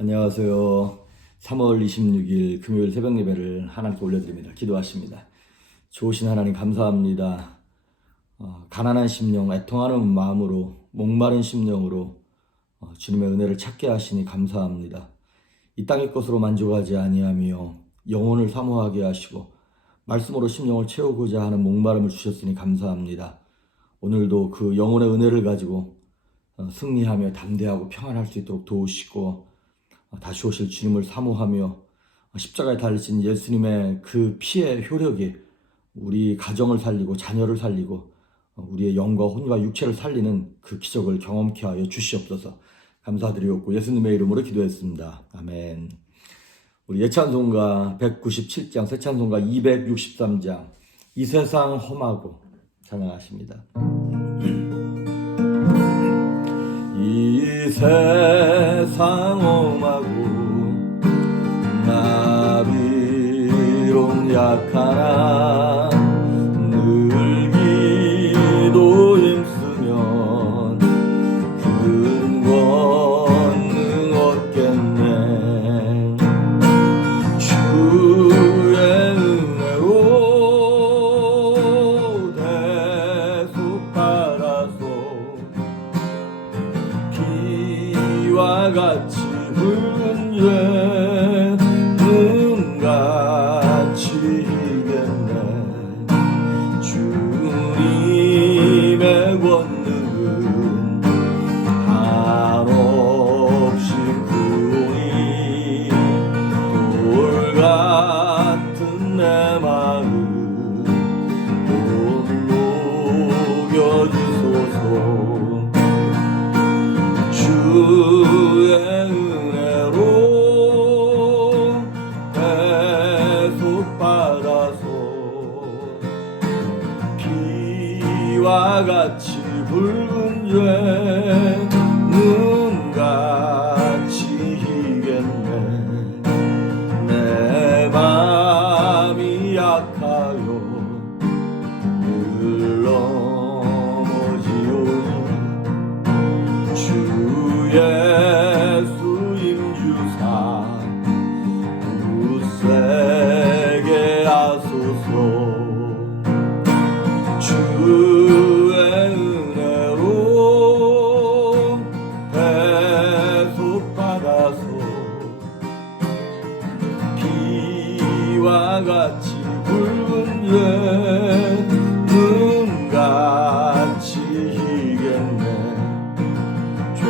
안녕하세요. 3월 26일 금요일 새벽 예배를 하나님께 올려드립니다. 기도하십니다. 좋으신 하나님 감사합니다. 가난한 심령, 애통하는 마음으로 목마른 심령으로 주님의 은혜를 찾게 하시니 감사합니다. 이 땅의 것으로 만족하지 아니하며 영혼을 사모하게 하시고 말씀으로 심령을 채우고자 하는 목마름을 주셨으니 감사합니다. 오늘도 그 영혼의 은혜를 가지고 승리하며 담대하고 평안할 수 있도록 도우시고 다시 오실 주님을 사모하며 십자가에 달리신 예수님의 그 피의 효력이 우리 가정을 살리고 자녀를 살리고 우리의 영과 혼과 육체를 살리는 그 기적을 경험케 하여 주시옵소서. 감사드리옵고 예수님의 이름으로 기도했습니다. 아멘. 우리 예찬송가 197장, 새찬송가 263장 이 세상 험하고 찬양하십니다. 이 세상 험하고 나비록 약하나 늘 기도 힘쓰면 큰 권능 얻겠네. 주의 은혜로 대속 받아서 비와 같이 붉은 죄 눈같이 희겠네. 주님의 권능은 한없이 크오니 돌같은 내 마음 못 녹여주소서. 주의 은혜로 대속받아서 비와 같이 붉은 죄 눈같이 희겠네. 내 맘이 약하여 늘 넘어지오니 주 예수 임주사 굳세게 하소서. 주의 은혜로 대속받아서 비와 같이 붉은 죄 눈같이 희겠네. 죄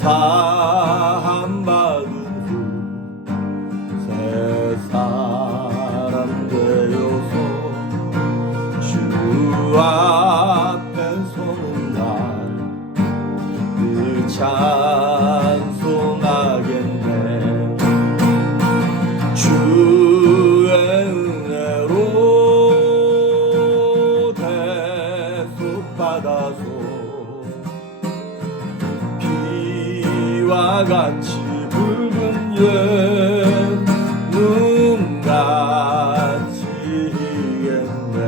사함 받은 후 새 사람 되어서 주 앞에 서는 날 늘 찬송하겠네. 주의 은혜로 대속받아서 비와 같이 붉은 죄 눈같이 희겠네.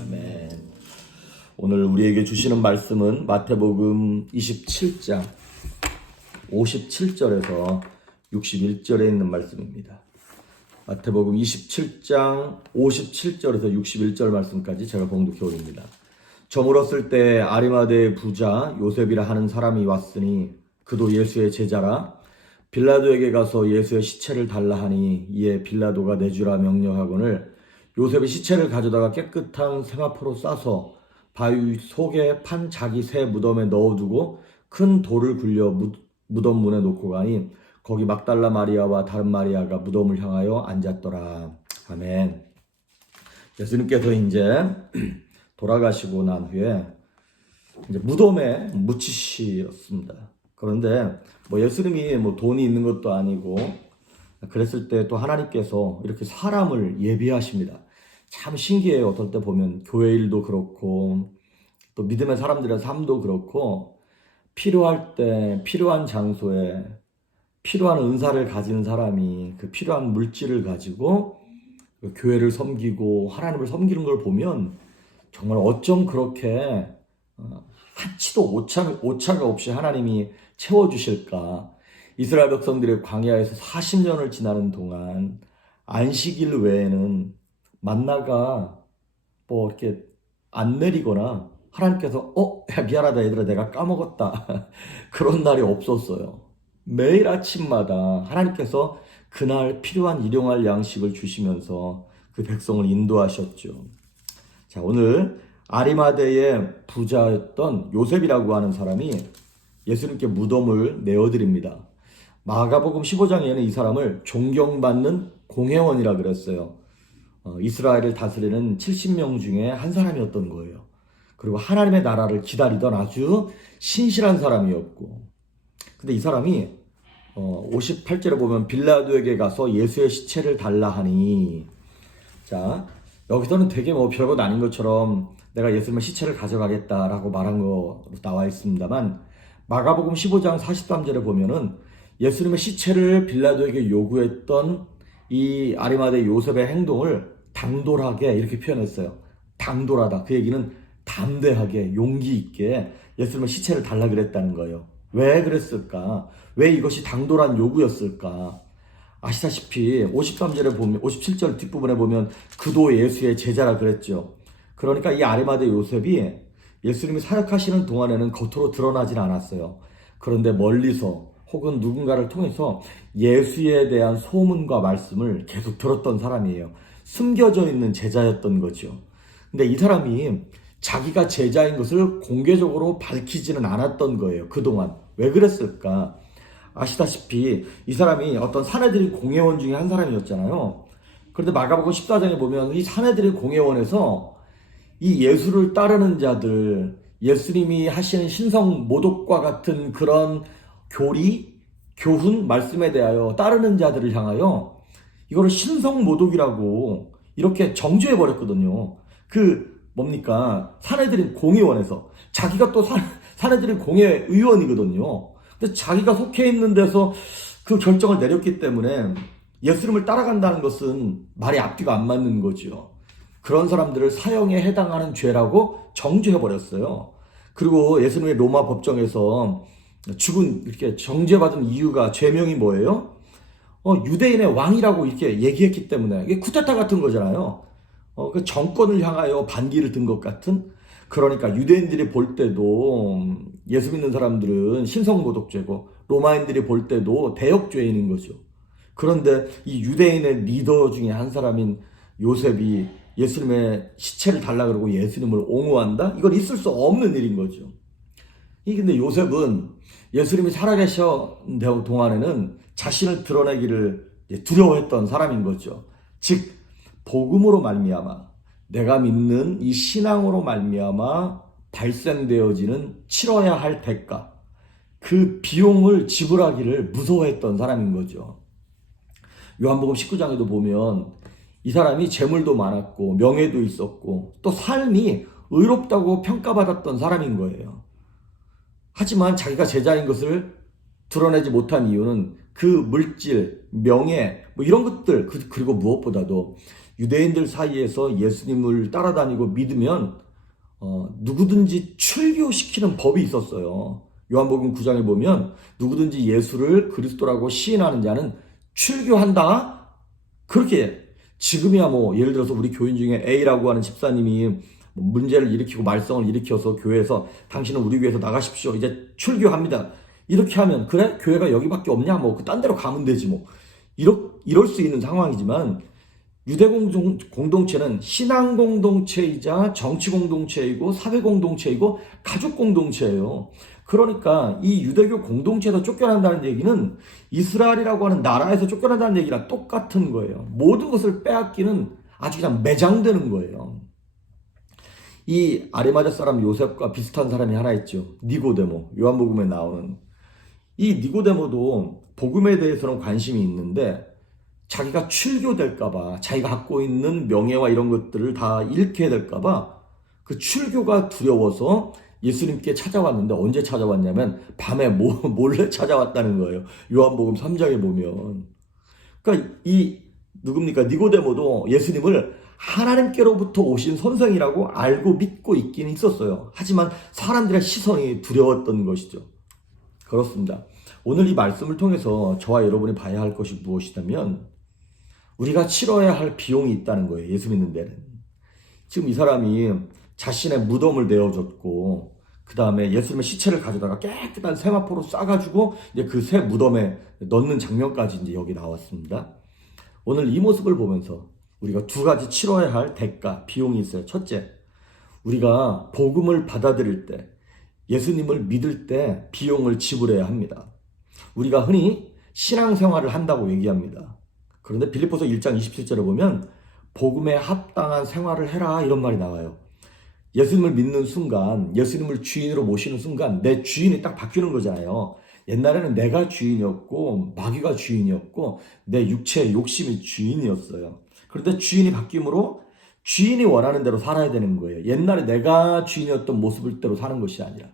아멘. 오늘 우리에게 주시는 말씀은 마태복음 27장 57절에서 61절에 있는 말씀입니다. 마태복음 27장 57절에서 61절 말씀까지 제가 봉독해 올립니다. 저물었을 때 아리마대의 부자 요셉이라 하는 사람이 왔으니 그도 예수의 제자라. 빌라도에게 가서 예수의 시체를 달라 하니 이에 빌라도가 내주라 명령하거늘 요셉이 시체를 가져다가 깨끗한 세마포로 싸서 바위 속에 판 자기 새 무덤에 넣어두고 큰 돌을 굴려 무덤 문에 놓고 가니 거기 막달라 마리아와 다른 마리아가 무덤을 향하여 앉았더라. 아멘. 예수님께서 이제 돌아가시고 난 후에 이제 무덤에 묻히셨습니다. 그런데 예수님이 돈이 있는 것도 아니고 그랬을 때 또 하나님께서 이렇게 사람을 예비하십니다. 참 신기해요. 어떨 때 보면 교회 일도 그렇고 또 믿음의 사람들의 삶도 그렇고 필요할 때 필요한 장소에 필요한 은사를 가진 사람이 그 필요한 물질을 가지고 교회를 섬기고 하나님을 섬기는 걸 보면 정말 어쩜 그렇게 한치도 오차가 없이 하나님이 채워주실까. 이스라엘 백성들의 광야에서 40년을 지나는 동안 안식일 외에는 만나가 뭐 이렇게 안 내리거나 하나님께서 야, 미안하다 얘들아 내가 까먹었다 그런 날이 없었어요. 매일 아침마다 하나님께서 그날 필요한 일용할 양식을 주시면서 그 백성을 인도하셨죠. 자, 오늘 아리마대의 부자였던 요셉이라고 하는 사람이 예수님께 무덤을 내어드립니다. 마가복음 15장에는 이 사람을 존경받는 공회원이라 그랬어요. 이스라엘을 다스리는 70명 중에 한 사람이었던 거예요. 그리고 하나님의 나라를 기다리던 아주 신실한 사람이었고, 근데 이 사람이 58절에 보면 빌라도에게 가서 예수의 시체를 달라 하니, 자, 여기서는 되게 뭐 별것 아닌 것처럼 내가 예수님의 시체를 가져가겠다라고 말한 거로 나와 있습니다만, 마가복음 15장 43절에 보면은 예수님의 시체를 빌라도에게 요구했던 이 아리마대 요셉의 행동을 당돌하게 이렇게 표현했어요. 당돌하다. 그 얘기는 담대하게 용기 있게 예수님의 시체를 달라 그랬다는 거예요. 왜 그랬을까? 왜 이것이 당돌한 요구였을까? 아시다시피 53절에 보면 57절 뒷부분에 보면 그도 예수의 제자라 그랬죠. 그러니까 이 아리마대 요셉이 예수님이 사역하시는 동안에는 겉으로 드러나진 않았어요. 그런데 멀리서 혹은 누군가를 통해서 예수에 대한 소문과 말씀을 계속 들었던 사람이에요. 숨겨져 있는 제자였던 거죠. 근데 이 사람이 자기가 제자인 것을 공개적으로 밝히지는 않았던 거예요. 그동안. 왜 그랬을까? 아시다시피 이 사람이 어떤 사내들인 공회원 중에 한 사람이었잖아요. 그런데 마가복음 14장에 보면 이 사내들인 공회원에서 이 예수를 따르는 자들, 예수님이 하시는 신성 모독과 같은 그런 교리, 교훈, 말씀에 대하여 따르는 자들을 향하여 이거를 신성 모독이라고 이렇게 정죄해 버렸거든요. 뭡니까? 사내들인 공의원에서 자기가 또 사내들인 공회의원이거든요. 근데 자기가 속해 있는 데서 그 결정을 내렸기 때문에 예수님을 따라간다는 것은 말이 앞뒤가 안 맞는 거죠. 그런 사람들을 사형에 해당하는 죄라고 정죄해 버렸어요. 그리고 예수님의 로마 법정에서 이렇게 정죄받은 이유가 죄명이 뭐예요? 유대인의 왕이라고 이렇게 얘기했기 때문에 이게 쿠데타 같은 거잖아요. 그 정권을 향하여 반기를 든 것 같은. 그러니까 유대인들이 볼 때도 예수 믿는 사람들은 신성모독죄고 로마인들이 볼 때도 대역죄인인 거죠. 그런데 이 유대인의 리더 중에 한 사람인 요셉이 예수님의 시체를 달라 그러고 예수님을 옹호한다? 이건 있을 수 없는 일인 거죠. 근데 요셉은 예수님이 살아계신 동안에는 자신을 드러내기를 두려워했던 사람인 거죠. 즉 복음으로 말미암아 내가 믿는 이 신앙으로 말미암아 발생되어지는 치러야 할 대가, 그 비용을 지불하기를 무서워했던 사람인 거죠. 요한복음 19장에도 보면 이 사람이 재물도 많았고 명예도 있었고 또 삶이 의롭다고 평가받았던 사람인 거예요. 하지만 자기가 제자인 것을 드러내지 못한 이유는 그 물질, 명예, 뭐 이런 것들, 그리고 무엇보다도 유대인들 사이에서 예수님을 따라다니고 믿으면 누구든지 출교시키는 법이 있었어요. 요한복음 9장에 보면 누구든지 예수를 그리스도라고 시인하는 자는 출교한다? 그렇게 지금이야 뭐 예를 들어서 우리 교인 중에 A라고 하는 집사님이 문제를 일으키고 말썽을 일으켜서 교회에서 당신은 우리 교회에서 나가십시오. 이제 출교합니다. 이렇게 하면 그래? 교회가 여기밖에 없냐? 뭐 딴 데로 가면 되지 뭐. 이럴 수 있는 상황이지만 유대 공동체는 신앙 공동체이자 정치 공동체이고 사회 공동체이고 가족 공동체예요. 그러니까 이 유대교 공동체에서 쫓겨난다는 얘기는 이스라엘이라고 하는 나라에서 쫓겨난다는 얘기랑 똑같은 거예요. 모든 것을 빼앗기는 아주 그냥 매장되는 거예요. 이 아리마대 사람 요셉과 비슷한 사람이 하나 있죠. 니고데모. 요한복음에 나오는. 이 니고데모도 복음에 대해서는 관심이 있는데 자기가 출교될까봐, 자기가 갖고 있는 명예와 이런 것들을 다 잃게 될까봐 그 출교가 두려워서 예수님께 찾아왔는데 언제 찾아왔냐면 밤에 몰래 찾아왔다는 거예요. 요한복음 3장에 보면. 그러니까 이 누굽니까? 니고데모도 예수님을 하나님께로부터 오신 선생이라고 알고 믿고 있긴 있었어요. 하지만 사람들의 시선이 두려웠던 것이죠. 그렇습니다. 오늘 이 말씀을 통해서 저와 여러분이 봐야 할 것이 무엇이냐면 우리가 치러야 할 비용이 있다는 거예요. 예수 믿는 데는. 지금 이 사람이 자신의 무덤을 내어줬고 그 다음에 예수님의 시체를 가져다가 깨끗한 세마포로 싸가지고 이제 그 새 무덤에 넣는 장면까지 이제 여기 나왔습니다. 오늘 이 모습을 보면서 우리가 두 가지 치러야 할 대가, 비용이 있어요. 첫째, 우리가 복음을 받아들일 때, 예수님을 믿을 때 비용을 지불해야 합니다. 우리가 흔히 신앙생활을 한다고 얘기합니다. 그런데 빌립보서 1장 27절에 보면 복음에 합당한 생활을 해라 이런 말이 나와요. 예수님을 믿는 순간, 예수님을 주인으로 모시는 순간 내 주인이 딱 바뀌는 거잖아요. 옛날에는 내가 주인이었고 마귀가 주인이었고 내 육체의 욕심이 주인이었어요. 그런데 주인이 바뀜으로 주인이 원하는 대로 살아야 되는 거예요. 옛날에 내가 주인이었던 모습대로 사는 것이 아니라.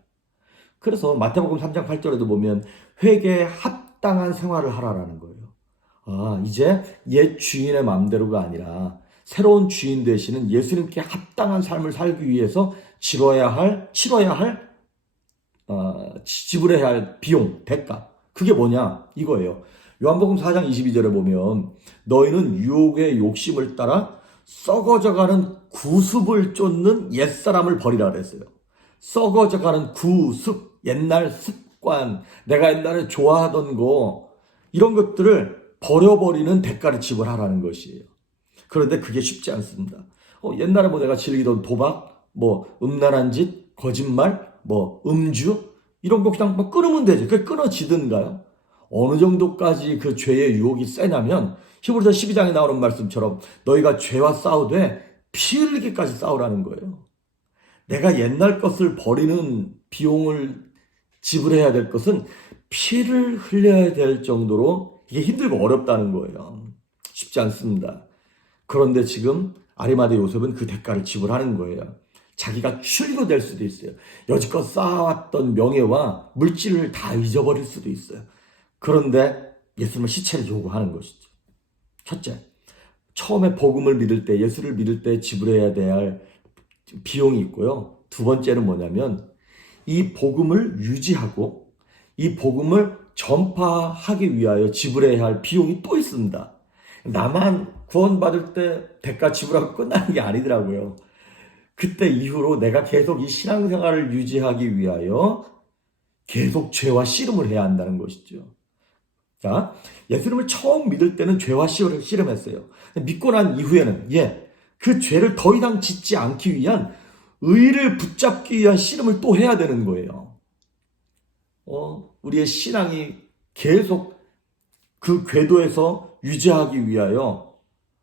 그래서 마태복음 3장 8절에도 보면 회개에 합당한 생활을 하라라는 거예요. 아, 이제 옛 주인의 마음대로가 아니라 새로운 주인 되시는 예수님께 합당한 삶을 살기 위해서 지불해야 할 비용, 대가. 그게 뭐냐? 이거예요. 요한복음 4장 22절에 보면 너희는 유혹의 욕심을 따라 썩어져가는 구습을 쫓는 옛사람을 버리라 그랬어요. 썩어져가는 구습, 옛날 습관, 내가 옛날에 좋아하던 거 이런 것들을 버려버리는 대가를 지불하라는 것이에요. 그런데 그게 쉽지 않습니다. 옛날에 내가 즐기던 도박, 음란한 짓, 거짓말, 음주 이런 거 그냥 끊으면 되죠. 그게 끊어지든가요? 어느 정도까지 그 죄의 유혹이 세냐면 히브리서 12장에 나오는 말씀처럼 너희가 죄와 싸우되 피 흘리기까지 싸우라는 거예요. 내가 옛날 것을 버리는 비용을 지불해야 될 것은 피를 흘려야 될 정도로 이게 힘들고 어렵다는 거예요. 쉽지 않습니다. 그런데 지금 아리마대 요셉은 그 대가를 지불하는 거예요. 자기가 출교될 수도 있어요. 여지껏 쌓아왔던 명예와 물질을 다 잊어버릴 수도 있어요. 그런데 예수님의 시체를 요구하는 것이죠. 첫째, 처음에 복음을 믿을 때, 예수를 믿을 때 지불해야 될 비용이 있고요. 두 번째는 뭐냐면 이 복음을 유지하고 이 복음을 전파하기 위하여 지불해야 할 비용이 또 있습니다. 나만 구원받을 때 대가 지불하고 끝나는 게 아니더라고요. 그때 이후로 내가 계속 이 신앙생활을 유지하기 위하여 계속 죄와 씨름을 해야 한다는 것이죠. 자, 예수님을 처음 믿을 때는 죄와 씨름했어요. 믿고 난 이후에는 그 죄를 더 이상 짓지 않기 위한 의를 붙잡기 위한 씨름을 또 해야 되는 거예요. 우리의 신앙이 계속 그 궤도에서 유지하기 위하여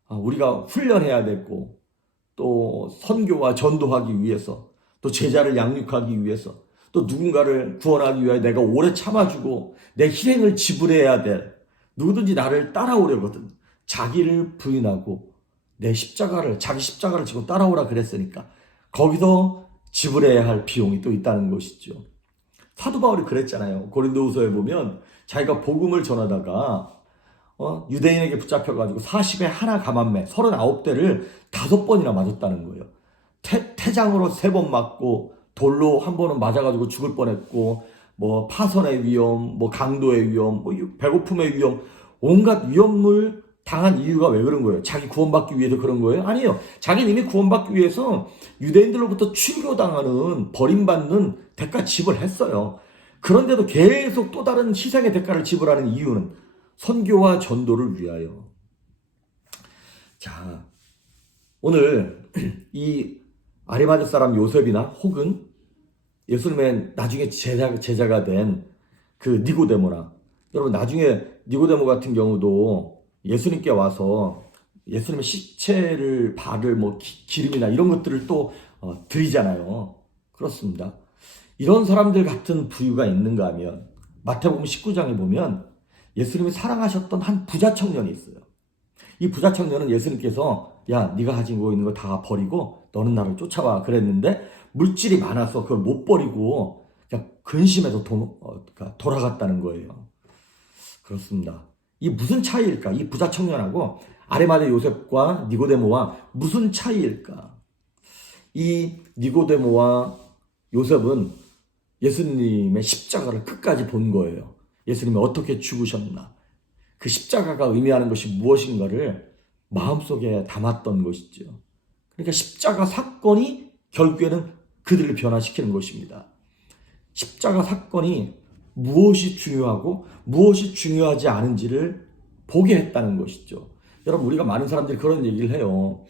우리가 훈련해야 되고 또 선교와 전도하기 위해서 또 제자를 양육하기 위해서 또 누군가를 구원하기 위하여 내가 오래 참아주고 내 희생을 지불해야 될 누구든지 나를 따라오려거든 자기를 부인하고 자기 십자가를 지고 따라오라 그랬으니까 거기서 지불해야 할 비용이 또 있다는 것이죠. 사도 바울이 그랬잖아요. 고린도후서에 보면 자기가 복음을 전하다가 유대인에게 붙잡혀가지고 40에 하나 감한매 39대를 5번이나 맞았다는 거예요. 태장으로 3번 맞고 돌로 한 번은 맞아가지고 죽을 뻔했고 파선의 위험, 강도의 위험, 배고픔의 위험 온갖 위험을 당한 이유가 왜 그런 거예요? 자기 구원받기 위해서 그런 거예요? 아니에요. 자기는 이미 구원받기 위해서 유대인들로부터 추교당하는 버림받는 대가 지불했어요. 그런데도 계속 또 다른 희생의 대가를 지불하는 이유는 선교와 전도를 위하여. 자, 오늘 이 아리마대 사람 요셉이나 혹은 예수님의 나중에 제자가 된 그 니고데모나 여러분 나중에 니고데모 같은 경우도 예수님께 와서 예수님의 시체를 발을 기름이나 이런 것들을 또 드리잖아요. 그렇습니다. 이런 사람들 같은 부유가 있는가 하면 마태복음 19장에 보면 예수님이 사랑하셨던 한 부자 청년이 있어요. 이 부자 청년은 예수님께서 네가 가지고 있는 거 다 버리고 너는 나를 쫓아와 그랬는데 물질이 많아서 그걸 못 버리고 그냥 근심해서 돌아갔다는 거예요. 그렇습니다. 이 무슨 차이일까? 이 부자 청년하고 아리마대 요셉과 니고데모와 무슨 차이일까? 이 니고데모와 요셉은 예수님의 십자가를 끝까지 본 거예요. 예수님이 어떻게 죽으셨나? 그 십자가가 의미하는 것이 무엇인가를 마음속에 담았던 것이죠. 그러니까 십자가 사건이 결국에는 그들을 변화시키는 것입니다. 십자가 사건이 무엇이 중요하고 무엇이 중요하지 않은지를 보게 했다는 것이죠. 여러분, 우리가 많은 사람들이 그런 얘기를 해요.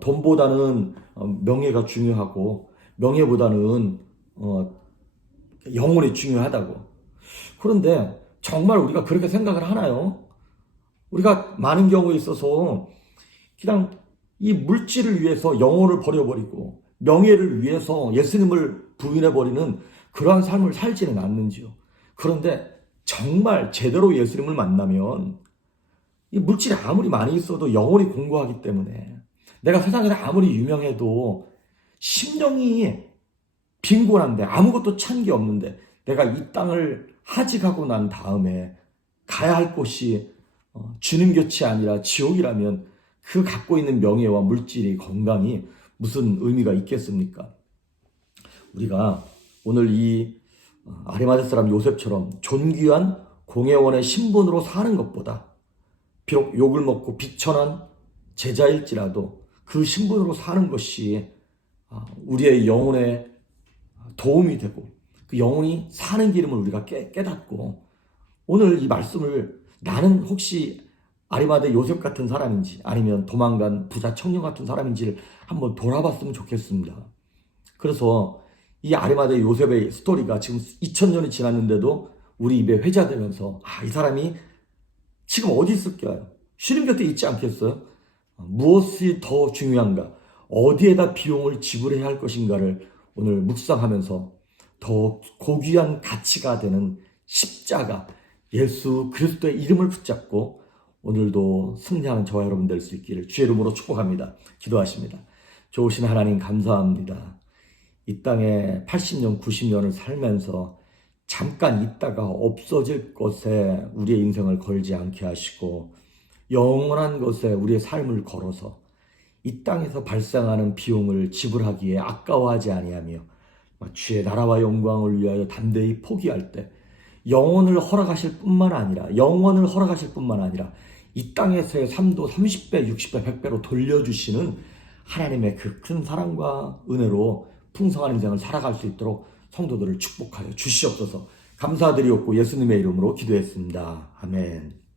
돈보다는 명예가 중요하고 명예보다는 영혼이 중요하다고. 그런데 정말 우리가 그렇게 생각을 하나요? 우리가 많은 경우에 있어서 그냥 이 물질을 위해서 영혼을 버려버리고 명예를 위해서 예수님을 부인해버리는 그러한 삶을 살지는 않는지요. 그런데 정말 제대로 예수님을 만나면 이 물질이 아무리 많이 있어도 영혼이 공고하기 때문에 내가 세상에서 아무리 유명해도 심령이 빈곤한데 아무것도 찬 게 없는데 내가 이 땅을 하직하고 난 다음에 가야 할 곳이 주님 곁이 아니라 지옥이라면 그 갖고 있는 명예와 물질이 건강이 무슨 의미가 있겠습니까? 우리가 오늘 이 아리마대 사람 요셉처럼 존귀한 공회원의 신분으로 사는 것보다 비록 욕을 먹고 비천한 제자일지라도 그 신분으로 사는 것이 우리의 영혼에 도움이 되고 그 영혼이 사는 기름을 우리가 깨닫고 오늘 이 말씀을 나는 혹시 아리마대 요셉 같은 사람인지 아니면 도망간 부자 청년 같은 사람인지를 한번 돌아봤으면 좋겠습니다. 그래서 이 아리마대 요셉의 스토리가 지금 2000년이 지났는데도 우리 입에 회자되면서 이 사람이 지금 어디 있을까요? 주님 곁에 있지 않겠어요? 무엇이 더 중요한가? 어디에다 비용을 지불해야 할 것인가를 오늘 묵상하면서 더 고귀한 가치가 되는 십자가 예수 그리스도의 이름을 붙잡고 오늘도 승리하는 저와 여러분 될 수 있기를 주의 이름으로 축복합니다. 기도하십니다. 좋으신 하나님 감사합니다. 이 땅에 80년, 90년을 살면서 잠깐 있다가 없어질 것에 우리의 인생을 걸지 않게 하시고 영원한 것에 우리의 삶을 걸어서 이 땅에서 발생하는 비용을 지불하기에 아까워하지 아니하며 주의 나라와 영광을 위하여 담대히 포기할 때 영원을 허락하실 뿐만 아니라 이 땅에서의 삶도 30배, 60배, 100배로 돌려주시는 하나님의 그 큰 사랑과 은혜로 풍성한 인생을 살아갈 수 있도록 성도들을 축복하여 주시옵소서. 감사드리옵고 예수님의 이름으로 기도했습니다. 아멘.